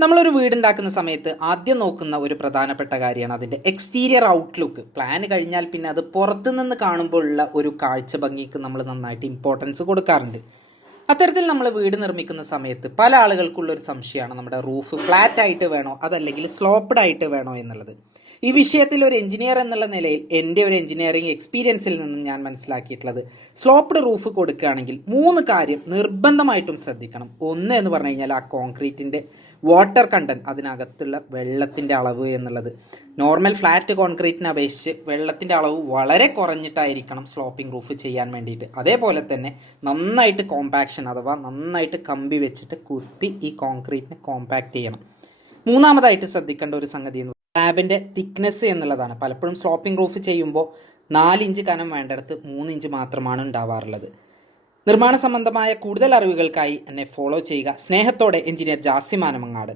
നമ്മളൊരു വീടുണ്ടാക്കുന്ന സമയത്ത് ആദ്യം നോക്കുന്ന ഒരു പ്രധാനപ്പെട്ട കാര്യമാണ് അതിന്റെ എക്സ്റ്റീരിയർ ഔട്ട്ലുക്ക് പ്ലാൻ കഴിഞ്ഞാൽ പിന്നെ അത് പുറത്തുനിന്ന് കാണുമ്പോഴുള്ള ഒരു കാഴ്ച ഭംഗിക്ക് നമ്മൾ നന്നായിട്ട് ഇമ്പോർട്ടൻസ് കൊടുക്കാറുണ്ട്. അത്തരത്തിൽ നമ്മൾ വീട് നിർമ്മിക്കുന്ന സമയത്ത് പല ആളുകൾക്കുള്ള ഒരു സംശയമാണ് നമ്മുടെ റൂഫ് ഫ്ലാറ്റ് ആയിട്ട് വേണോ അതല്ലെങ്കിൽ സ്ലോപ്ഡ് ആയിട്ട് വേണോ എന്നുള്ളത്. ഈ വിഷയത്തിൽ ഒരു എഞ്ചിനീയർ എന്നുള്ള നിലയിൽ എന്റെ ഒരു എഞ്ചിനീയറിംഗ് എക്സ്പീരിയൻസിൽ നിന്നും ഞാൻ മനസ്സിലാക്കിയിട്ടുള്ളത് സ്ലോപ്ഡ് റൂഫ് കൊടുക്കുകയാണെങ്കിൽ മൂന്ന് കാര്യം നിർബന്ധമായിട്ടും ശ്രദ്ധിക്കണം. ഒന്ന് എന്ന് പറഞ്ഞു കഴിഞ്ഞാൽ ആ കോൺക്രീറ്റിന്റെ വാട്ടർ കണ്ടൻ അതിനകത്തുള്ള വെള്ളത്തിന്റെ അളവ് എന്നുള്ളത്. നോർമൽ ഫ്ലാറ്റ് കോൺക്രീറ്റിനെ അപേക്ഷിച്ച് വെള്ളത്തിന്റെ അളവ് വളരെ കുറഞ്ഞിട്ടായിരിക്കണം സ്ലോപ്പിംഗ് റൂഫ് ചെയ്യാൻ വേണ്ടിയിട്ട്. അതേപോലെ തന്നെ നന്നായിട്ട് കോമ്പാക്ഷൻ അഥവാ നന്നായിട്ട് കമ്പി വെച്ചിട്ട് കുത്തി ഈ കോൺക്രീറ്റിനെ കോമ്പാക്ട് ചെയ്യണം. മൂന്നാമതായിട്ട് ശ്രദ്ധിക്കേണ്ട ഒരു സംഗതി എന്ന് സ്ലാബിന്റെ തിക്നെസ് എന്നുള്ളതാണ്. പലപ്പോഴും സ്ലോപ്പിംഗ് റൂഫ് ചെയ്യുമ്പോൾ നാല് ഇഞ്ച് കനം വേണ്ടടുത്ത് മൂന്ന് ഇഞ്ച് മാത്രമാണ് ഉണ്ടാവാറുള്ളത്. നിർമ്മാണ സംബന്ധമായ കൂടുതൽ അറിവുകൾക്കായി എന്നെ ഫോളോ ചെയ്യുക. സ്നേഹത്തോടെ എഞ്ചിനീയർ ജാസിമാനമങ്ങാട്.